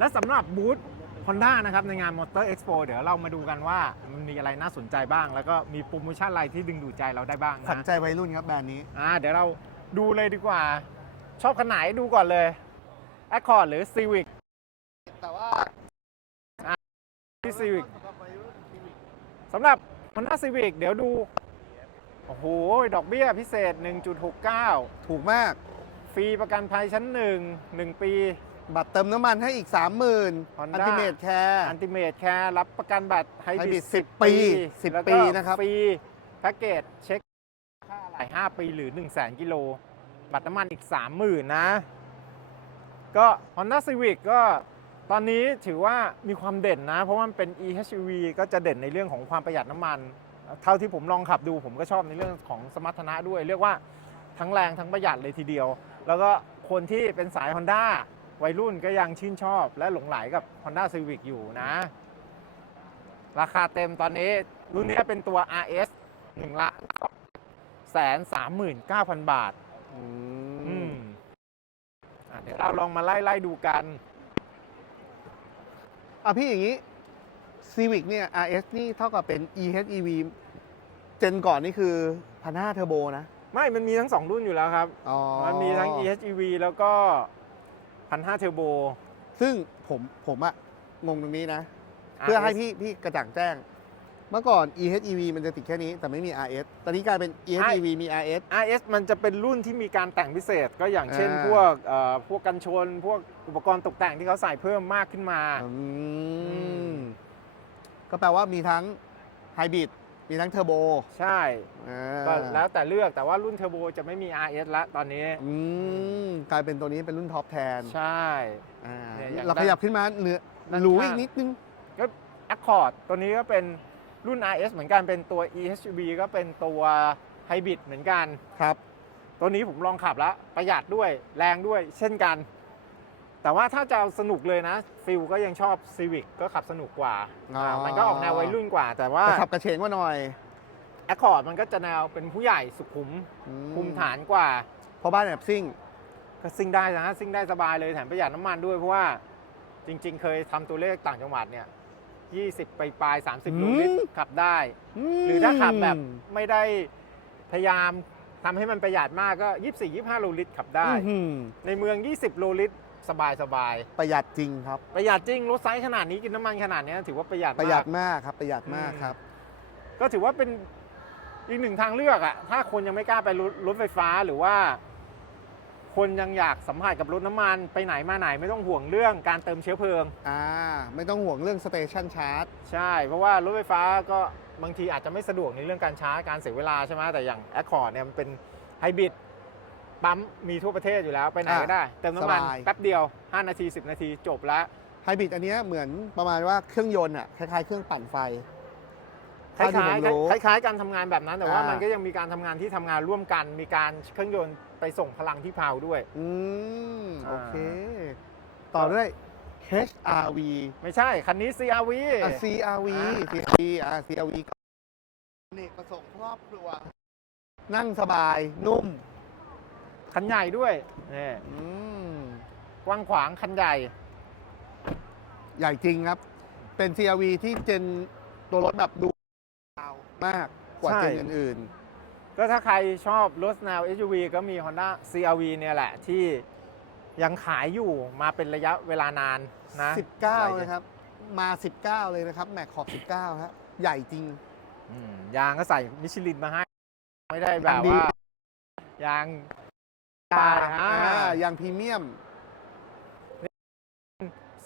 และสำหรับบูธ Honda นะครับในงาน Motor Expo เดี๋ยวเรามาดูกันว่ามันมีอะไรน่าสนใจบ้าง แล้วก็มีโปรโมชั่นอะไรที่ดึงดูดใจเราได้บ้างขัดนะใจวัยรุ่นครับแบรนด์นี้ อ่าเดี๋ยวเราดูเลยดีกว่า ชอบคันไหนดูก่อนเลย Accord หรือ Civic แต่ว่าที่ Civic สำหรับ Honda Civic เดี๋ยวดู โอ้โห ดอกเบี้ยพิเศษ 1.69 ถูกมาก ฟรีประกันภัยชั้น1 1ปี บัตรเติมน้ำมันให้อีก 30,000 Honda อันติเมทแคร์อันติเมทแคร์รับประกันบัตรไฮบริด Hybrid 10 10 ปีปี10แล้วก็ปีนะครับ ฟรีแพ็กเกจเช็คค่าอะไหล่5ปีหรือ 1 0 0 0 0 0กิโล บัตรน้ำมันอีก 30,000 นะ ก็ Honda Civic ก็ตอนนี้ถือว่ามีความเด่นนะ เพราะว่ามันเป็น eHEV ก็จะเด่นในเรื่องของความประหยัดน้ำมัน เท่าที่ผมลองขับดูผมก็ชอบในเรื่องของสมรรถนะด้วย เรียกว่าทั้งแรงทั้งประหยัดเลยทีเดียว แล้วก็คนที่เป็นสาย Honda วัยรุ่นก็ยังชื่นชอบและหลงไหลกับ Honda Civic อยู่นะ ราคาเต็มตอนนี้รุ่นนี้เป็นตัว RS 1ล้านแสนสามหมื่นเก้าพันบาทอือืมมอะเดี๋ยวเราลองมาไล่ไล่ดูกัน อะพี่อย่างนี้ Civic เนี่ย RS นี่เท่ากับเป็น eHEV เจนก่อนนี่คือ1,500เทอร์โบนะ ไม่ มันมีทั้งสองรุ่นอยู่แล้วครับอ๋อมันมีทั้ง eHEV แล้วก็ พันห้าเทอร์โบ ซึ่งผมผมอะงงตรงนี้นะ เพื่อให้พี่พี่กระจ่างแจ้ง เมื่อก่อน eHEV มันจะติดแค่นี้แต่ไม่มี RS ตอนนี้กลายเป็น eHEV มี RS RS มันจะเป็นรุ่นที่มีการแต่งพิเศษ ก็อย่างเช่นอ่าพวกเอ่อพวกกันชน พวกอุปกรณ์ตกแต่งที่เขาใส่เพิ่มมากขึ้นมาอืมมก็แปลว่ามีทั้งไฮบริด มีทั้งเทอร์โบใช่อ่าก็แล้วแต่เลือกแต่ว่ารุ่นเทอร์โบจะไม่มี RS ละตอนนี้ อืมกลายเป็นตัวนี้เป็นรุ่นท็อปแทนใช่ อ่าเนี่ยอย่างเราขยับขึ้นมาเหนือด้านหรูข้างอีกนิดนึงก็ Accord ตัวนี้ก็เป็นรุ่น RS เหมือนกันเป็นตัว eHEV ก็เป็นตัวไฮบริดเหมือนกัน ครับ ตัวนี้ผมลองขับแล้วประหยัดด้วยแรงด้วยเช่นกัน แต่ว่าถ้าจะเอาสนุกเลยนะ ฟิลก็ยังชอบ Civic ก็ขับสนุกกว่าอ๋ออ่ามันก็ออกแนววัยรุ่นกว่า แต่ว่าแต่ขับกระเฉงกว่าหน่อย Accord มันก็จะแนวเป็นผู้ใหญ่สุขุมอืภูมิฐานกว่า เพราะบ้านแบบซิ่ง ก็ซิ่งได้นะซิ่งได้สบายเลยแถมประหยัดน้ำมันด้วยเพราะว่าจริง ๆ เคยทำตัวเลขต่างจังหวัดเนี่ย 20 ไปปลายๆ30โลลิตรอืมขับได้ หรือถ้าขับแบบไม่ได้พยายามทำให้มันประหยัดมากก็ 24 25 โลลิตรขับได้อื้อหือในเมือง 20 โลลิตร สบายสบายประหยัดจริงครับๆประหยัดจริงรถไซส์ขนาดนี้กินน้ำมันขนาดนี้ถือว่าประหยัดประหยัดมากมากครับประหยัดมากอืมครับ ก็ถือว่าเป็นอีกหนึ่งทางเลือกอะถ้าคนยังไม่กล้าไปรถรถไฟฟ้าหรือว่า คนยังอยากสัมผัสกับรถน้ำมันไปไหนมาไหนไม่ต้องห่วงเรื่องการเติมเชื้อเพลิงอ่าไม่ต้องห่วงเรื่องสเตชันชาร์จใช่ เพราะว่ารถไฟฟ้าก็บางทีอาจจะไม่สะดวกในเรื่องการชาร์จการเสียเวลาใช่ไหมแต่อย่าง Accord เนี่ยมันเป็นไฮบริด ปั๊มมีทั่วประเทศอยู่แล้วไปไหนก็ได้ เติมน้ำมันสบาย แป๊บเดียว 5 นาที 10 นาทีจบแล้วไฮบริดอันเนี้ยเหมือนประมาณว่าเครื่องยนต์อะคล้ายๆเครื่องปั่นไฟคล้เท่าที่ผมรู้ายๆคล้ายๆการทำงานแบบนั้นแต่ว่าอ่ามั มันก็ยังมีการทำงานที่ทำงานร่วมกัน มีการเครื่องยนต์ไปส่งพลังที่เพลาด้วย อืมอ่าโอเค ต่อด้วย HRV ไม่ใช่ คันนี้ CRV อะ CRV อ่า CRV อะ CRV ก็นี่ประสงค์ครอบครัว นั่งสบายนุ่ม คันใหญ่ด้วยนี่อืมกว้างขวางคันใหญ่ ใหญ่จริงครับ เป็น CRV ที่เจนตัวรถแบบดูยาวมากกว่าใช่ เจนอื่นก็ถ้าใครชอบรถแนว SUV ก็มี Honda CRV เนี่ยแหละที่ยังขายอยู่มาเป็นระยะเวลานานนะๆ19 นะครับ มา 19 เลยนะครับ แม็กขอบ 19ครับใหญ่จริง อืมยางก็ใส่มิชลินมาให้ ไม่ได้แบบยางดีว่า ยาง อ่าอ่าอย่างพรีเมียม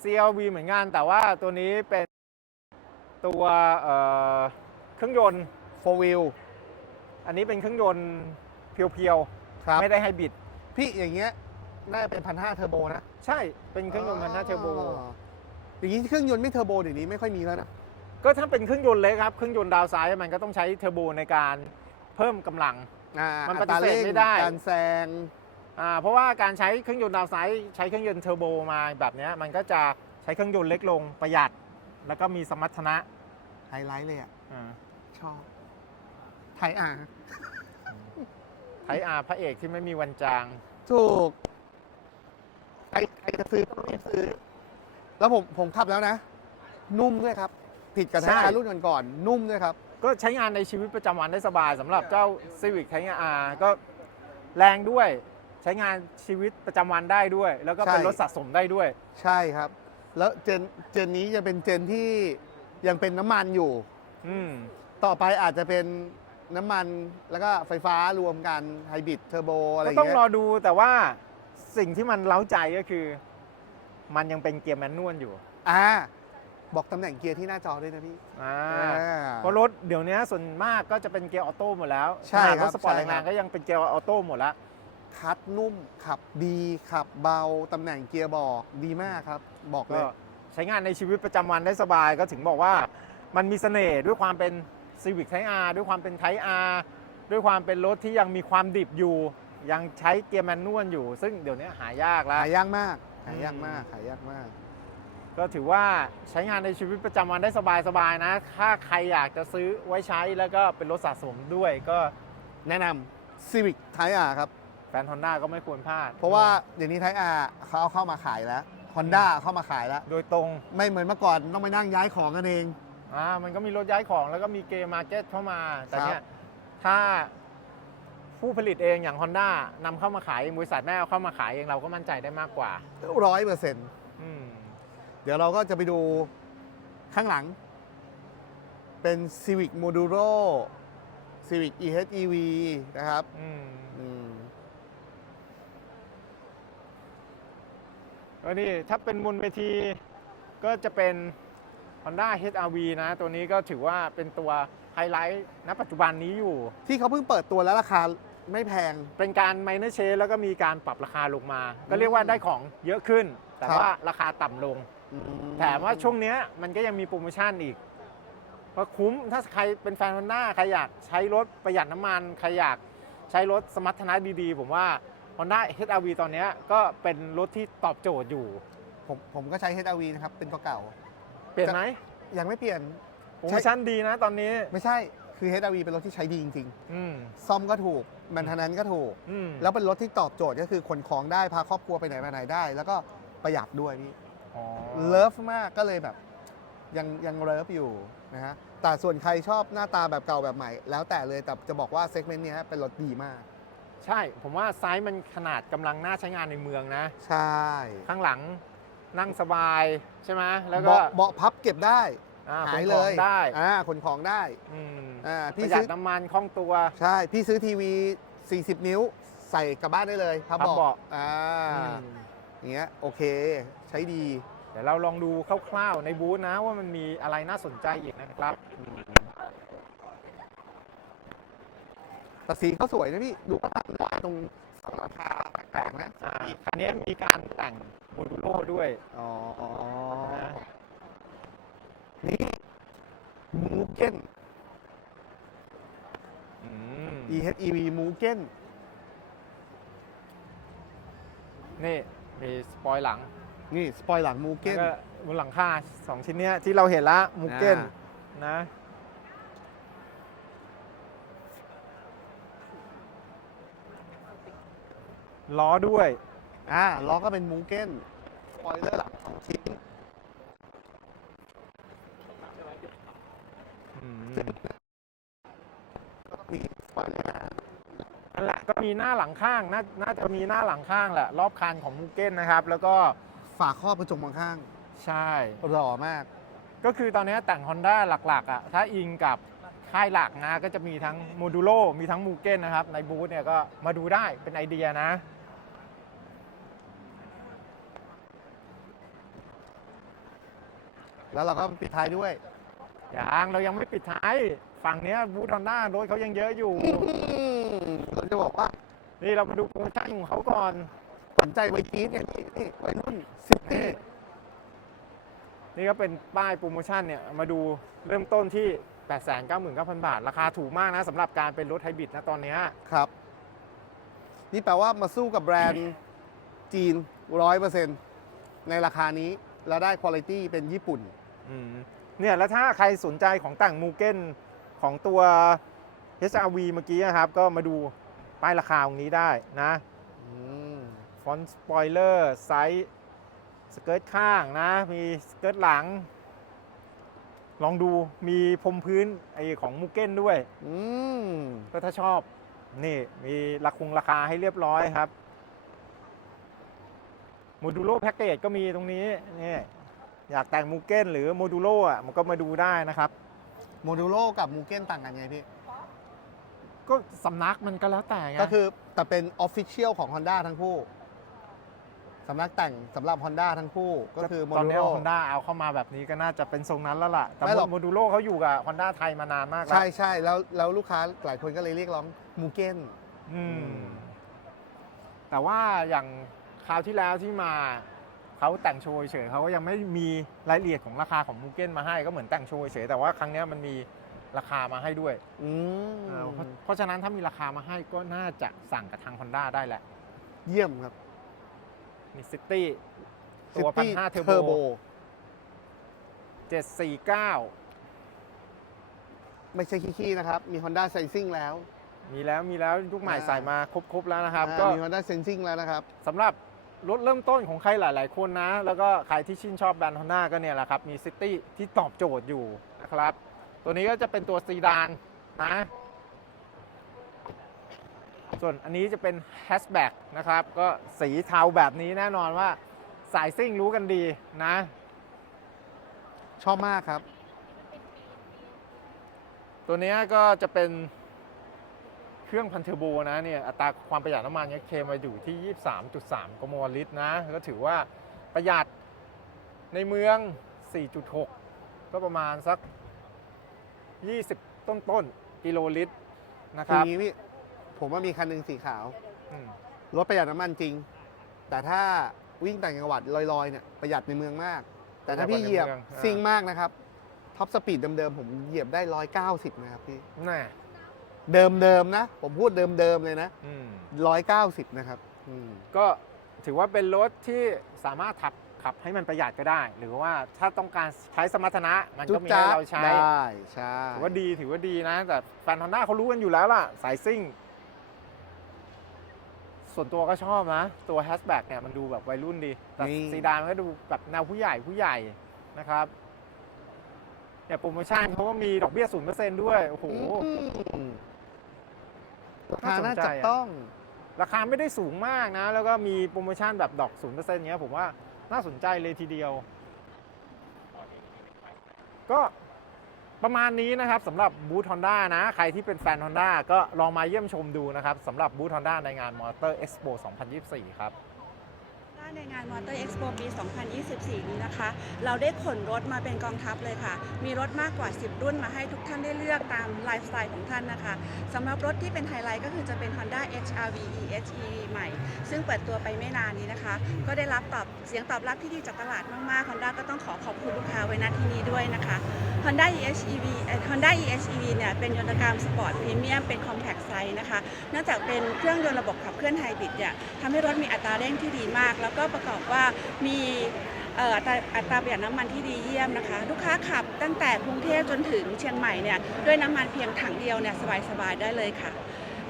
CRV เหมือนกันแต่ว่าตัวนี้เป็นตัวเอ่อเครื่องยนต์4 wheel อันนี้เป็นเครื่องยนต์เพียวครับ ๆ ไม่ได้ไฮบริดพี่อย่างเงี้ยน่าจะเป็นพันห้าเทอร์โบนะใช่เป็นเครื่องยนต์พันห้าเทอร์โบอย่างนี้เครื่องยนต์ไม่เทอร์โบเดี๋ยวนี้ไม่ค่อยมีแล้วนะ ก็ถ้าเป็นเครื่องยนต์เล็กครับเครื่องยนต์ดาวไซด์มันก็ต้องใช้เทอร์โบในการเพิ่มกำลัง อ่ามันอัตราปฏิเสธร่งไม่ได้การแซงอ่า เพราะว่าการใช้เครื่องยนต์ดาวไซด์ใช้เครื่องยนต์เทอร์โบมาแบบเนี้ยมันก็จะใช้เครื่องยนต์เล็กลงประหยัด แล้วก็มีสมรรถนะไฮไลท์เลยอะอ่าชอบไทยอะไทยอาร์พระเอกที่ไม่มีวันจาง ถูกใครใครจะซื้อต้องรีบซื้อ แล้วผมผมขับแล้วนะ นุ่มด้วยครับ ผิดกับใช่ท้ายรุ่นก่อนๆนุ่มด้วยครับ ก็ใช้งานในชีวิตประจำวันได้สบายสำหรับเจ้า Civic ไทยอาก็แรงด้วย ใช้งานชีวิตประจำวันได้ด้วย แล้วก็เป็นใช่ รถสะสมได้ด้วย ใช่ครับ แล้วเจนเจนนี้จะเป็นเจนที่ยังเป็นน้ำมันอยู่ อืม ต่อไปอาจจะเป็นน้ำมันแล้วก็ไฟฟ้ารวมกันไฮบริดเทอร์โบอะไรอก็ย่างต้องเงี้รอยดูแต่ว่าสิ่งที่มันเล้าใจก็คือ มันยังเป็นเกียร์แมนนวลอยู่อ่าบอกตำแหน่งเกียร์ที่หน้าจอด้วยนะพี่อ่าอ่า เพราะรถเดี๋ยวนี้ส่วนมากก็จะเป็นเกียร์ออโต้หมดแล้วใช่ขนาดครรับถสปอร์ตใช่ครับ แรงๆก็ยังเป็นเกียร์ออโต้หมดแล้ว คัดนุ่ม ขับดีขับเบา ตำแหน่งเกียร์บอกดีมากครับ บอกเลก็ย ใช้งานในชีวิตประจำวันได้สบายก็ถึงบอกว่ามันมีเสน่ห์ด้วยความเป็น Civic Type R ด้วยความเป็น Type R ด้วยความเป็นรถที่ยังมีความดิบอยู่ ยังใช้เกียร์แมนนวลอยู่ ซึ่งเดี๋ยวนี้หายากแล้ว หายากมาก หายากมาก หายากมาก ก็ถือว่าใช้งานในชีวิตประจำวันได้สบายๆนะ ถ้าใครอยากจะซื้อไว้ใช้แล้วก็เป็นรถสะสมด้วยก็แนะนำ Civic Type R ครับแฟน Honda ก็ไม่ควรพลาด เพราะว่าเดี๋ยวนี้ Type R เขาเอาเข้ามาขายแล้ว Honda เข้ามาขายแล้ว โดยตรงไม่เหมือนเมื่อก่อนต้องไปนั่งย้ายของกันเอง อ่ามันก็มีรถย้ายของแล้วก็มีเกมมาร์เก็ตเข้ามา แต่เนี่ยถ้าผู้ผลิตเองอย่าง Honda นำเข้ามาขายเองบริษัทแม่เอาเข้ามาขายเองเราก็มั่นใจได้มากกว่าร้อยเปอร์เซ็นต์อืมเดี๋ยวเราก็จะไปดูข้างหลัง เป็น Civic Moduro Civic EHEV นะครับ อืม อืม ก็นี่ถ้าเป็นบนเวทีก็จะเป็น Honda HR-V นะ ตัวนี้ก็ถือว่าเป็นตัวไฮไลท์ณปัจจุบันนี้อยู่ ที่เขาเพิ่งเปิดตัวแล้วราคาไม่แพง เป็นการไมเนอร์เชแล้วก็มีการปรับราคาลงมา ก็เรียกว่าได้ของเยอะขึ้น แต่ครับว่าราคาต่ำลง แถมว่าช่วงเนี้ยมันก็ยังมีโปรโมชั่นอีกว่าคุ้มถ้าใครเป็นแฟน Honda ใครอยากใช้รถประหยัดน้ำมัน ใครอยากใช้รถสมรรถนะดีๆ ผมว่า Honda HR-V ตอนเนี้ยก็เป็นรถที่ตอบโจทย์อยู่ ผมผมก็ใช้ HRV นะครับ เป็นตัวเก่า เปลี่ยนไหมยังไม่เปลี่ยน โปรโมชั่นดีนะตอนนี้ ไม่ใช่ คือ HRV เป็นรถที่ใช้ดีจริง อืมๆ ซ่อมก็ถูกแมนเทนแนนก็ถูก อืมแล้วเป็นรถที่ตอบโจทย์ก็คือขนของได้ พาครอบครัวไปไหนมาไหนได้ แล้วก็ประหยัดด้วยพี่ อ๋อ เลิฟมากก็เลยแบบยังยังเลิฟอยู่นะฮะแต่ส่วนใครชอบหน้าตาแบบเก่าแบบใหม่ แล้วแต่เลยแต่จะบอกว่าเซกเมนต์เนี้ยเป็นรถดีมาก ใช่ ผมว่าไซส์มันขนาดกำลังน่าใช้งานในเมืองนะ ใช่ข้างหลังนั่งสบายใช่ไหมแล้วก็เบาะเบาะพับเก็บได้อ่าหายขนเลของยได้อ่าขนของได้อืมอ่าปพี่ระหยัดซื้อน้ำมันคล่องตัว ใช่ พี่ซื้อทีวี 40 นิ้ว ใส่กลับบ้านได้เลยพับพับเบาะ เบาะอ่าอืมอย่างเงี้ยโอเค ใช้ดี เดี๋ยวเราลองดูคร่าวๆในบูธนะว่ามันมีอะไรน่าสนใจอีกนะครับ แต่สีเขาสวยนะพี่ ดูว่าตรงสาราคาแปลกๆนะอ่าคันนี้มีการแต่งโมดูโลด้วยอ๋อนะนี่มูเก้น อืม EHEV มูเก้นนี่มีสปอยหลังนี่ สปอยหลังมูเก้นแล้วก็บนหลังคาสองชิ้นเนี้ยที่เราเห็นละมูเก้นนะ ล้อด้วยอ่าล้อก็เป็นมูเก้นสปอยเลอร์หลังสองชิ้นอืมก็มีสปอยเลอร์หน้านั่นแหละก็มีหน้าหลังข้างน่าน่าจะมีหน้าหลังข้างแหละ รอบคันของมูเก้นนะครับ แล้วก็ฝาครอบกระจกมองข้างใช่ หล่อมาก ก็คือตอนนี้แต่ง Honda หลักๆอะถ้าอิงกับค่ายหลักนะก็จะมีทั้งโมดูโลมีทั้งมูเก้นนะครับ ในบูธเนี่ยก็มาดูได้เป็นไอเดียนะ แล้วเราก็ปิดท้ายด้วยยังเรายังไม่ปิดท้าย ฝั่งเนี้ยบูธ Honda รถเขายังเยอะอยู่ เราจะบอกว่านี่เรามาดูโปรโมชั่นของเขาก่อนสนใจไว้กีดเนี่ยนี่นี่วัยรุ่นสิบปีนี่ก็เป็นป้ายโปรโมชั่นเนี่ยมาดูเริ่มต้นที่ 899,000 บาท ราคาถูกมากนะสำหรับการเป็นรถไฮบริดนะตอนเนี้ยครับ นี่แปลว่ามาสู้กับแบรนด์จีนร้อยเปอร์เซ็นต์ในราคานี้ แล้วได้คุณภาพเป็นญี่ปุ่นอืม เนี่ยแล้วถ้าใครสนใจของแต่งมูเก้นของตัว HRV เมื่อกี้นะครับ ก็มาดูป้ายราคาตรงนี้ได้นะอืมฟอนต์สปอยเลอร์ไซส์สเกิร์ตข้างนะ มีสเกิร์ตหลัง ลองดูมีพรมพื้นไอของมูเก้นด้วยอืมก็ถ้าชอบ นี่มีราคงราคาให้เรียบร้อยครับ โมดูโลแพ็กเกจก็มีตรงนี้นี่ อยากแต่งมูเก้นหรือโมดูโลอะมันก็มาดูได้นะครับ โมดูโลกับมูเก้นต่างกันไงพี่ ก็สำนักมันก็แล้วแต่ไงก็คือแต่เป็นออฟฟิเชียลของ Honda ทั้งคู่สำนักแต่งสำหรับ Honda ทั้งคู่ ก็คือโมตอนดูนี้โล ฮอนด้าเอาเข้ามาแบบนี้ก็น่าจะเป็นทรงนั้นแล้วล่ะ แต่ไม่หรอก โมดูโลเขาอยู่กับฮอนด้าไทยมานานมากแล้วใช่ใช่แล้วแล้วลูกค้าหลายคนก็เลยเรียกร้องมูเก้น อืมอืมแต่ว่าอย่างคราวที่แล้วที่มา เขาแต่งโชว์เฉยๆเขาก็ยังไม่มีรายละเอียดของราคาของมูเก้นมาให้ก็เหมือนแต่งโชว์เฉยๆแต่ว่าครั้งเนี้ยมันมีราคามาให้ด้วยอืมเออเพราะเพราะฉะนั้นถ้ามีราคามาให้ก็น่าจะสั่งกับทาง Honda ได้แหละ เยี่ยมครับมีซิตี้ตัวพัน City ห้าเทอร์ Turbo โบเจ็ดสี่เก้าไม่ใช่ขี้ๆนะครับ มี Honda Sensing แล้ว มีแล้วมีแล้วยุคใหม่อ่าใส่มาครบๆแล้วนะครับอ่าก็มี Honda Sensing แล้วนะครับสำหรับ รถเริ่มต้นของใครหลาย ๆ คนนะ แล้วก็ใครที่ชื่นชอบแบรนด์ Honda ก็เนี่ยแหละครับ มีซิตี้ที่ตอบโจทย์อยู่นะครับ ตัวนี้ก็จะเป็นตัวซีดานนะ ส่วนอันนี้จะเป็นแฮชแบ็กนะครับ ก็สีเทาแบบนี้แน่นอนว่าสายซิ่งรู้กันดีนะ ชอบมากครับ ตัวนี้ก็จะเป็น รื่องพันเทอร์โบนะเนี่ยอัตราความประหยัดน้ำมันเนี่ยเคลมมาอยู่ที่ 23.3กมลลิตรนะก็ถือว่าประหยัดในเมือง 4.6 ก็ประมาณสัก 20 ต้นๆกิโลลิตรนะคคือรับอย่างนี้พี่ผมว่ามีคันหนึ่งสีขาวอืมรถประหยัดน้ำมันจริง แต่ถ้าวิ่งต่างจังหวัดลอยๆเนี่ยประหยัดในเมืองมาก แต่ถ้าพี่เหยียบซิ่งมากนะครับท็อปสปีดเดิมๆผมเหยียบได้ 190 นะครับพี่น่ะ เดิมๆนะ ผมพูดเดิมๆเลยนะ อืม190 นะครับอืมก็ถือว่าเป็นรถที่สามารถขับขับให้มันประหยัดก็ได้ หรือว่าถ้าต้องการใช้สมรรถนะมันจุก็ดมีจ้าให้เราใช้ ได้ใช่ถือว่าดีถือว่าดีนะ แต่แฟนฮอนด้าเขารู้กันอยู่แล้วล่ะ สายซิ่ง ส่วนตัวก็ชอบนะ ตัวแฮชแบ็กเนี่ยมันดูแบบวัยรุ่นดี แต่นี่ซีดานมันก็ดูแบบแนวผู้ใหญ่ผู้ใหญ่นะครับเนี่ยโปรโมชั่นเขาก็มีดอกเบี้ยศูนย์เปอร์เซ็นต์ด้วย โอ้โห อืม ราคาน่าจับต้อง ราคาไม่ได้สูงมากนะ แล้วก็มีโปรโมชั่นแบบดอกศูนย์เปอร์เซ็นต์เงี้ยผมว่าน่าสนใจเลยทีเดียว ก็ประมาณนี้นะครับสำหรับบูธฮอนด้านะ ใครที่เป็นแฟนทอนด้าก็ลองมาเยี่ยมชมดูนะครับสำหรับบูธฮอนด้าในงานมอเตอร์เอ็กซ์โป2024 ครับ ในงาน Motor Expo ปี 2024 นี้นะคะ เราได้ขนรถมาเป็นกองทัพเลยค่ะ มีรถมากกว่า 10 รุ่นมาให้ทุกท่านได้เลือกตามไลฟ์สไตล์ของท่านนะคะสำหรับรถที่เป็นไฮไลท์ก็คือจะเป็น Honda HR-V EHE ใหม่ ซึ่งเปิดตัวไปไม่นานนี้นะคะ ก็ได้รับตอบเสียงตอบรับที่ดีจากตลาดมากๆ Honda ก็ต้องขอขอบคุณลูกค้าไว้ณที่นี้ด้วยนะคะ Honda EHEV เอ่อ Honda EHEV เนี่ยเป็นยนต์กรรมสปอร์ตพรีเมียมเป็น compact size นะคะเนื่องจากเป็นเครื่องยนต์ระบบขับเคลื่อนไฮบริดเนี่ยทำให้รถมีอัตราเร่งที่ดีมากแล้วก็ประกอบว่ามีอัตราอัตราประหยัดน้ำมันที่ดีเยี่ยมนะคะ ลูกค้าขับตั้งแต่กรุงเทพจนถึงเชียงใหม่เนี่ยด้วยน้ำมันเพียงถังเดียวเนี่ยสบายๆได้เลยค่ะ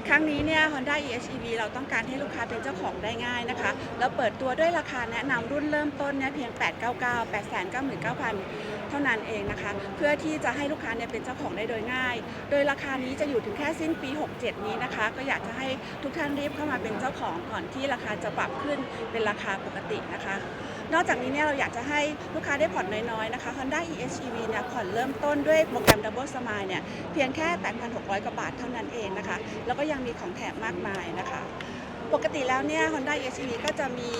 ครั้งนี้เนี่ย Honda EHEV เราต้องการให้ลูกค้าเป็นเจ้าของได้ง่ายนะคะ เราเปิดตัวด้วยราคาแนะนำรุ่นเริ่มต้นเนี่ยเพียง 899 899,000 เท่านั้นเองนะคะ เพื่อที่จะให้ลูกค้าเนี่ยเป็นเจ้าของได้โดยง่าย โดยราคานี้จะอยู่ถึงแค่สิ้นปี 67 นี้นะคะ ก็อยากจะให้ทุกท่านรีบเข้ามาเป็นเจ้าของก่อนที่ราคาจะปรับขึ้นเป็นราคาปกตินะคะ นอกจากนี้เนี่ยเราอยากจะให้ลูกค้าได้ผ่อนน้อยๆนะคะ Honda EHEV เนี่ยผ่อนเริ่มต้นด้วยโปรแกรม Double Smile เนี่ยเพียงแค่ 8,600 กว่าบาทเท่านั้นเองนะคะ แล้วก็ยังมีของแถมมากมายนะคะปกติแล้วเนี่ย Honda EHEV ก็จะมี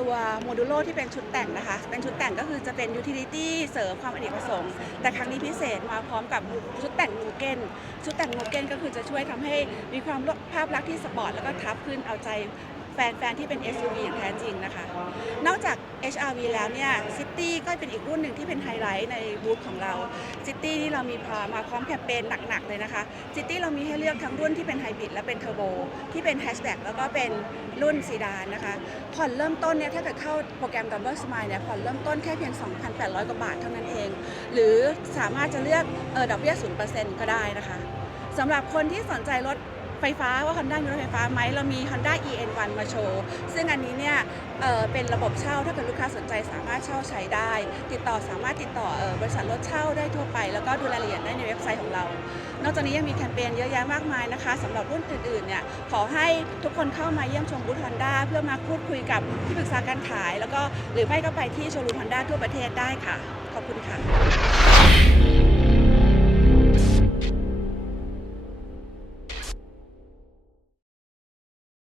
ตัวโมดูโลที่เป็นชุดแต่งนะคะ เป็นชุดแต่งก็คือจะเป็น utility เสริมความอเนกประสงค์ แต่ครั้งนี้พิเศษมาพร้อมกับชุดแต่งมูเกนชุดแต่งมูเกนก็คือจะช่วยทำให้มีความภาพลักษณ์ที่สปอร์ตแล้วก็ทับขึ้นเอาใจแฟนๆ ที่เป็น SUV อย่างแท้จริงนะคะ HRV แล้วเนี่ย City ก็เป็นอีกรุ่นหนึ่งที่เป็นไฮไลท์ในบูธของเรา City นี่เรามีพามาพร้อมแคมเปญหนัก ๆ เลยนะคะ City เรามีให้เลือกทั้งรุ่นที่เป็นไฮบริดและเป็นเทอร์โบที่เป็นแฮชแบ็กแล้วก็เป็นรุ่นซีดานนะคะผ่อนเริ่มต้นเนี่ยถ้าเกิดเข้าโปรแกรม Double Smile เนี่ยผ่อนเริ่มต้นแค่เพียง 2,800 กว่าบาทเท่านั้นเอง หรือสามารถจะเลือกเออดอกเบี้ย0%ก็ได้นะคะสำหรับคนที่สนใจรถ ไฟฟ้าว่า Honda มีรถไฟฟ้าไหมเรามี Honda EN1 มาโชว์ ซึ่งอันนี้เนี่ยเเป็นระบบเช่าถ้าเกิดลูกค้าสนใจสามารถเช่าใช้ได้ ติดต่อสามารถติดต่อเอ่อบริษัทรถเช่าได้ทั่วไป แล้วก็ดูรายละเอียดได้ในเว็บไซต์ของเรา นอกจากนี้ยังมีแคมเปญเยอะแยะมากมายนะคะสำหรับรุ่นอื่นๆเนี่ยขอให้ทุกคนเข้ามาเยี่ยมชมบูธ Honda เพื่อมาพูดคุยกับที่ปรึกษาการขาย แล้วก็หรือไม่ก็ไปที่โชว์รูม Honda ทั่วประเทศได้ค่ะ ขอบคุณค่ะ